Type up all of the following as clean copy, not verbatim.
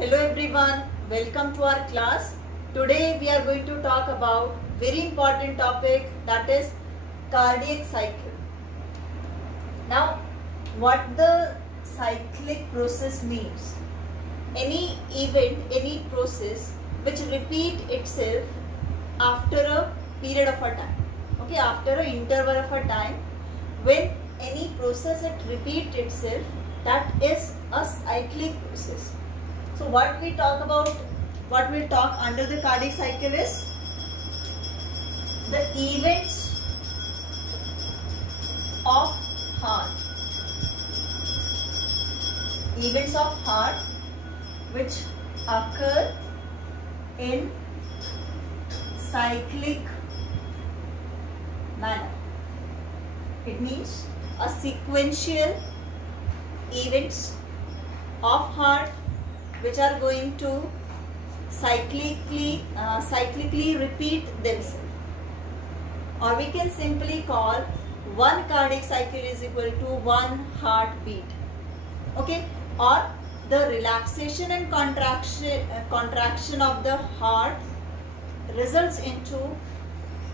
Hello everyone, welcome to our class. Today we are going to talk about very important topic, that is cardiac cycle. Now what the cyclic process means? Any event, any process which repeat itself after a period of a time. Okay, after an interval of a time, when any process it repeat itself, that is a cyclic process. So what we talk about, what we'll talk under the cardiac cycle is the events of heart. Events of heart which occur in cyclic manner. It means a sequential events of heart which are going to cyclically repeat themselves, or we can simply call one cardiac cycle is equal to one heartbeat. Okay, or the relaxation and contraction of the heart results into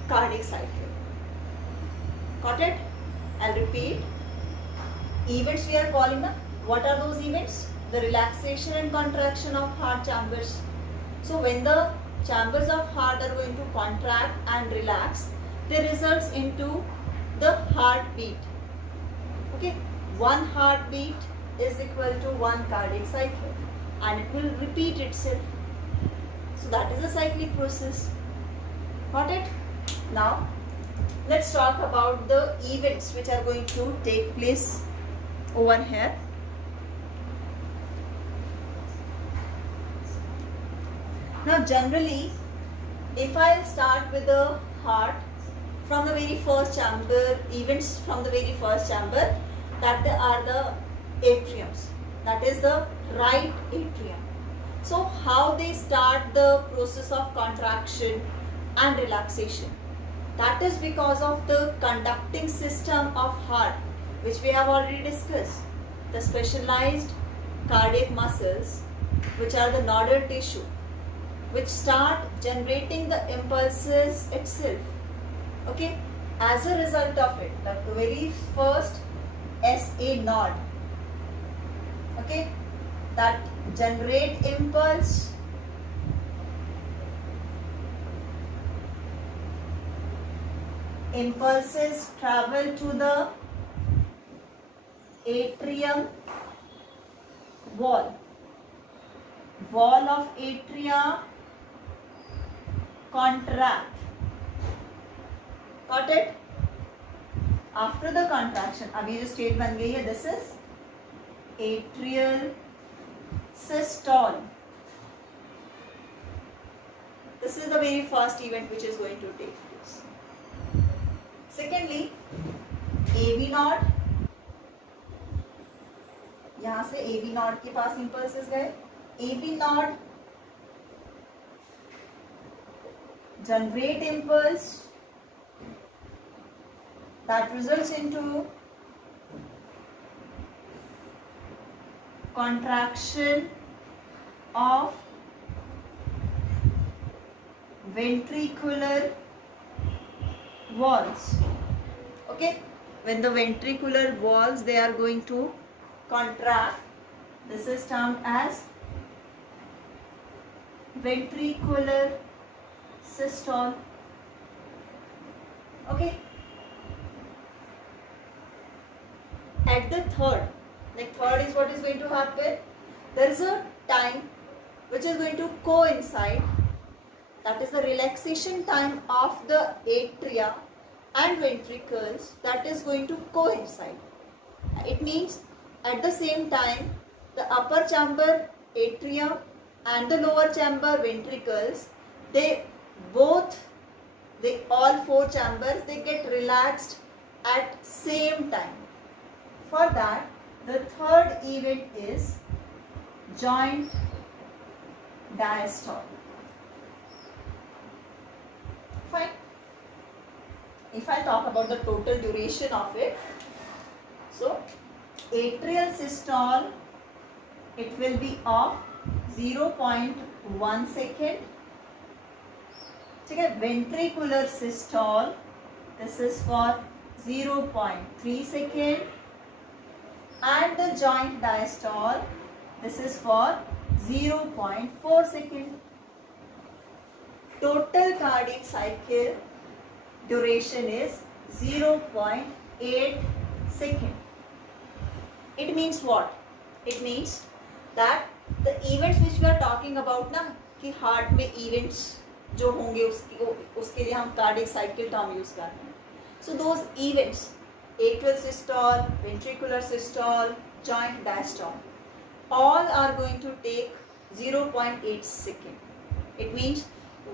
cardiac cycle. Got it? I'll repeat. Events we are calling them. What are those events? The relaxation and contraction of heart chambers. So when the chambers of heart are going to contract and relax, they results into the heartbeat. Okay, one heartbeat is equal to one cardiac cycle, and it will repeat itself. So that is a cyclic process. Got it? Now let's talk about the events which are going to take place over here. Now generally, if I'll start with the heart from the very first chamber, events from the very first chamber, that are the atriums, that is the right atrium. So how they start the process of contraction and relaxation? That is because of the conducting system of heart, which we have already discussed. The specialized cardiac muscles, which are the nodal tissue, which start generating the impulses itself. Okay, as a result of it, that the very first SA node, okay, that generate impulse, impulses travel to the atrium wall of atria contract. Got it? After the contraction, अब ये जो state बन गई है, this is atrial systole. This is the very first event which is going to take place. Secondly, AV node. यहाँ से AV node के पास impulses गए. AV node generate impulse that results into contraction of ventricular walls. Okay, when the ventricular walls they are going to contract, this is termed as ventricular systole. Okay, at the third is what is going to happen. There is a time which is going to coincide, that is the relaxation time of the atria and ventricles, that is going to coincide. It means at the same time the upper chamber atrium and the lower chamber ventricles, all four chambers, they get relaxed at same time. For that, the third event is joint diastole. Fine. If I talk about the total duration of it, so atrial systole, it will be of 0.1 second. ठीक है, ventricular systole, this is for 0.3 second, and the joint diastole, this is for 0.4 second. Total cardiac cycle duration is 0.8 second. It means what? It means that the events which we are talking about ना, कि heart में events जो होंगे उसके लिए हम cardiac cycle term use कर रहे हैं. So those events, atrial systole, ventricular systole, joint diastole, all are going to take 0.8 second. It means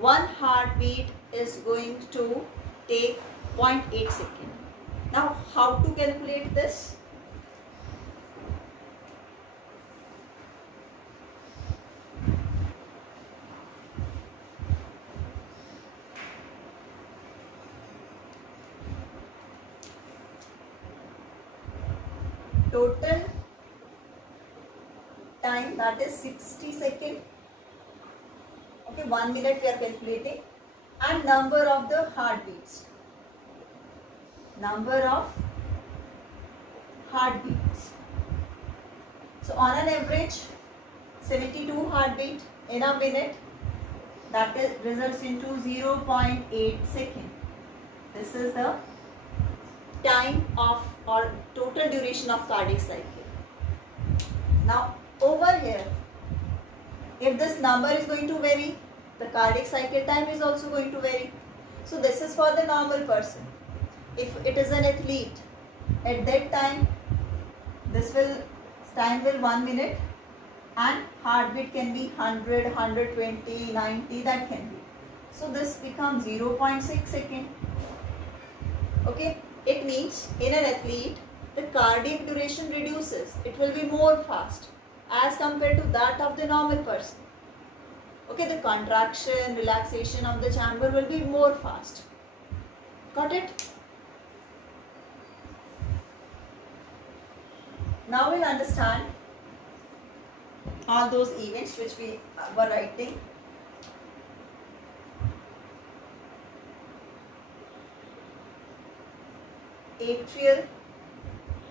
one heartbeat is going to take 0.8 second. Now how to calculate this? Total time, that is 60 seconds. Okay, 1 minute we are calculating, and number of the heartbeats. Number of heartbeats. So on an average, 72 heartbeat in a minute. That is results into 0.8 second. This is the time of or total duration of cardiac cycle. Now over here, if this number is going to vary, the cardiac cycle time is also going to vary. So this is for the normal person. If it is an athlete, at that time this time will 1 minute, and heartbeat can be 100, 120, 90, that can be. So this becomes 0.6 second. Okay. It means in an athlete, the cardiac duration reduces. It will be more fast as compared to that of the normal person. Okay, the contraction, relaxation of the chamber will be more fast. Got it? Now we'll understand all those events which we were writing. Atrial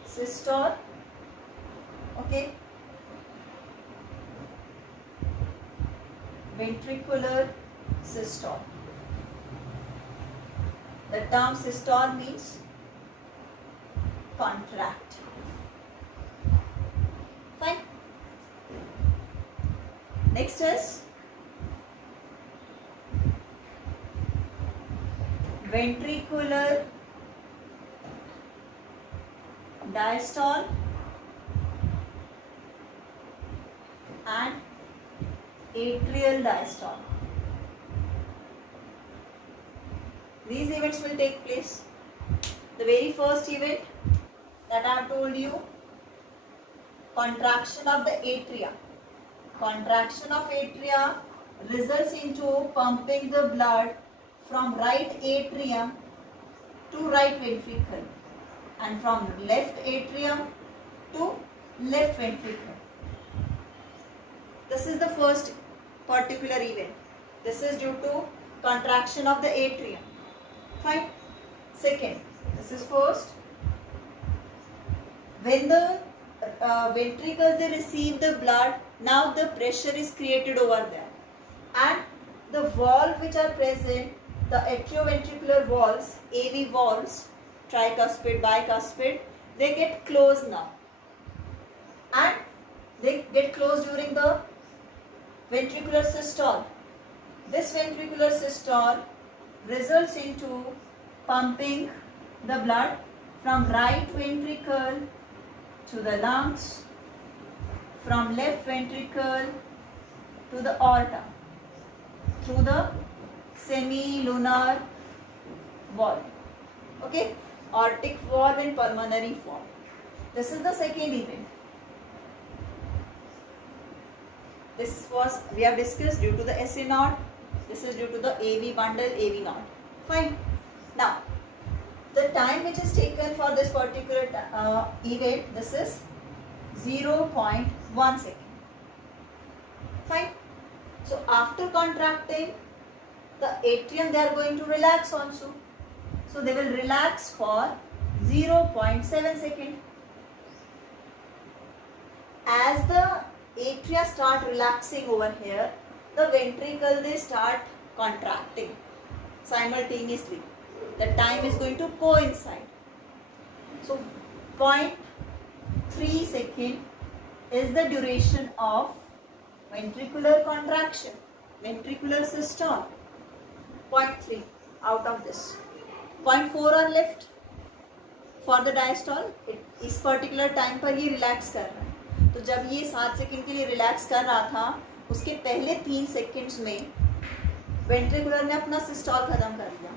systole, okay, ventricular systole. The term systole means contract. Fine. Next is ventricular diastole and atrial diastole. These events will take place. The very first event that I have told you, contraction of the atria. Contraction of atria results into pumping the blood from right atrium to right ventricle, and from left atrium to left ventricle. This is the first particular event. This is due to contraction of the atrium. Fine. Second, this is first. When the ventricles they receive the blood, now the pressure is created over there, and the valves which are present, the atrioventricular valves, AV valves, tricuspid, bicuspid, they get closed now, and they get closed during the ventricular systole. This ventricular systole results into pumping the blood from right ventricle to the lungs, from left ventricle to the aorta, through the semilunar valve. Okay, aortic valve and pulmonary valve. This is the second event. This was, we have discussed, due to the SA node. This is due to the AV bundle, AV node. Fine. Now, the time which is taken for this particular event, this is 0.1 second. Fine. So after contracting, the atrium, they are going to relax also. So they will relax for 0.7 seconds. As the atria start relaxing over here, the ventricle, they start contracting simultaneously. The time is going to coincide. So 0.3 seconds is the duration of ventricular contraction, ventricular systole. 0.3 out of this. 0.4 are left for the diastole. इस particular time पर ये relax कर रहा है. तो जब ये 7 second के लिए रिलैक्स कर रहा था, उसके पहले 3 सेकंड्स में वेंट्रिकुलर ने अपना सिस्टॉल खत्म कर दिया.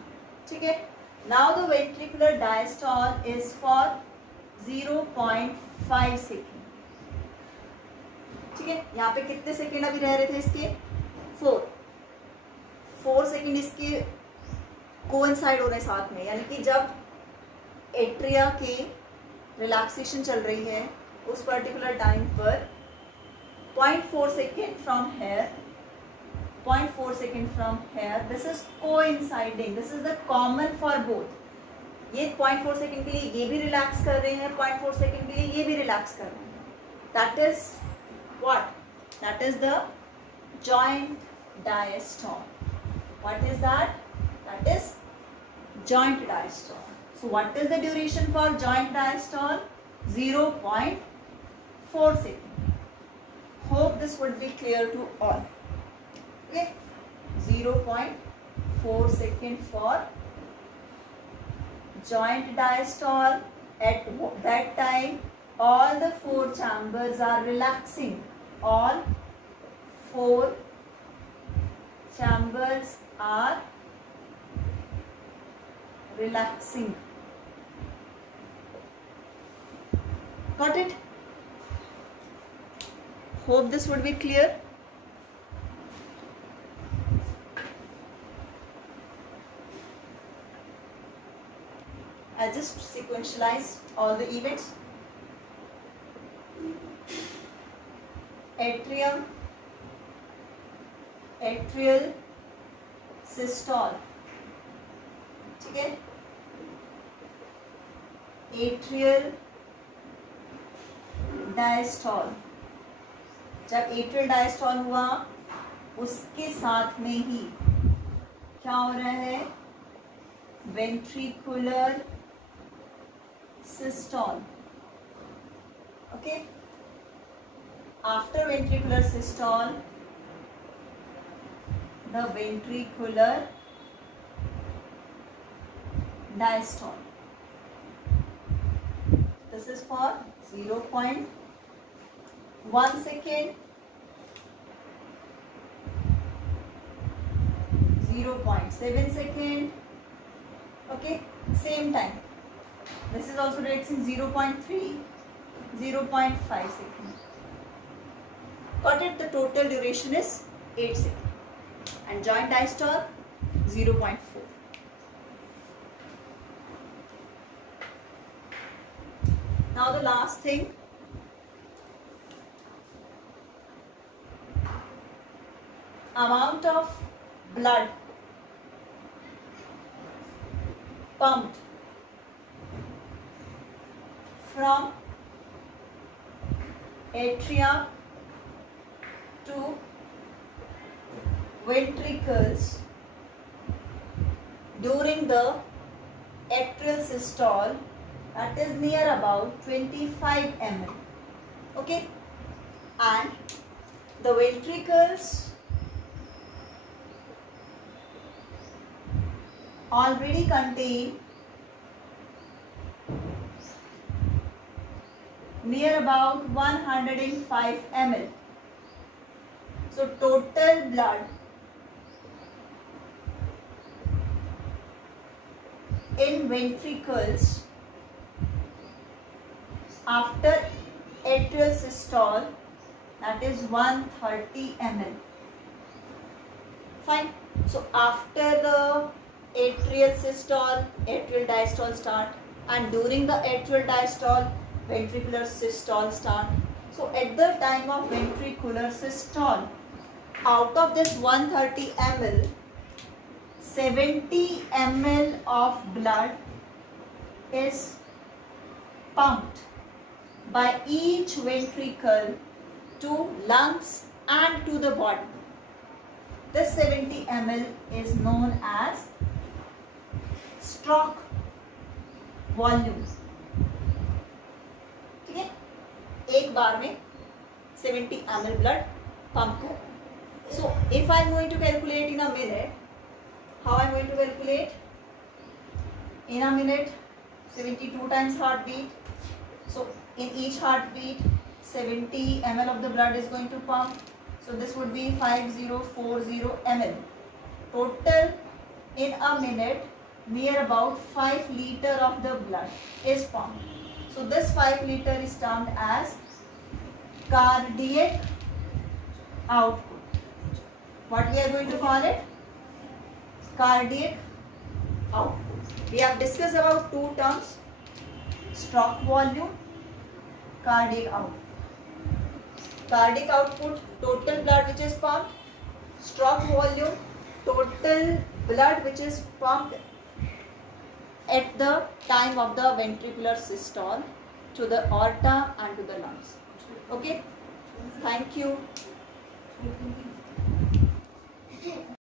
ठीक है. Now the ventricular diastole is for 0.5 second. ठीक है. यहाँ पे कितने सेकेंड अभी रह रहे थे इसके? 4 सेकेंड इसके कोइंसाइड होने साथ में, यानी कि जब एट्रिया की रिलैक्सेशन चल रही है उस पर्टिकुलर टाइम पर 0.4 second from here, 0.4 second from here, this is coinciding, this is the common for both. ये 0.4 सेकेंड के लिए ये भी रिलैक्स कर रहे हैं, 0.4 सेकेंड के लिए ये भी रिलैक्स कर रहे हैं. That is what? That is the joint diastole. What is that? That is joint diastole. So what is the duration for joint diastole? 0.4 seconds. Hope this would be clear to all. Okay, 0.4 seconds for joint diastole. At that time, all the 4 chambers are relaxing. All 4 chambers are relaxing. Got it? Hope this would be clear. I just sequentialize all the events. Atrium, atrial systole. ठीक है. Atrial diastole. जब atrial diastole हुआ उसके साथ में ही क्या हो रहा है? Ventricular systole. Okay. After ventricular systole, the ventricular diastole. This is for 0.1 second, 0.7 second. Okay, same time. This is also relaxing 0.3, 0.5 second. Got it? The total duration is 8 seconds. And joint diastole 0.4. Now the last thing, amount of blood pumped from atria to ventricles during the atrial systole, that is near about 25 ml. Okay, and the ventricles already contain near about 105 ml. So total blood in ventricles after atrial systole, that is 130 ml. Fine. So after the atrial systole, atrial diastole start, and during the atrial diastole, ventricular systole start. So at the time of ventricular systole, out of this 130 ml, 70 ml of blood is pumped by each ventricle to lungs and to the body. This 70 ml is known as stroke volume. ठीक है, एक बार में 70 ml blood pump कर. So if I am going to calculate in a minute, how I am going to calculate? In a minute, 72 times heartbeat. So in each heartbeat, 70 ml of the blood is going to pump. So this would be 5040 ml. Total in a minute, near about 5 liter of the blood is pumped. So this 5 liter is termed as cardiac output. What we are going to call it? Cardiac output. We have discussed about two terms: stroke volume, cardiac output. Cardiac output, total blood which is pumped. Stroke volume, total blood which is pumped at the time of the ventricular systole to the aorta and to the lungs. Okay, thank you.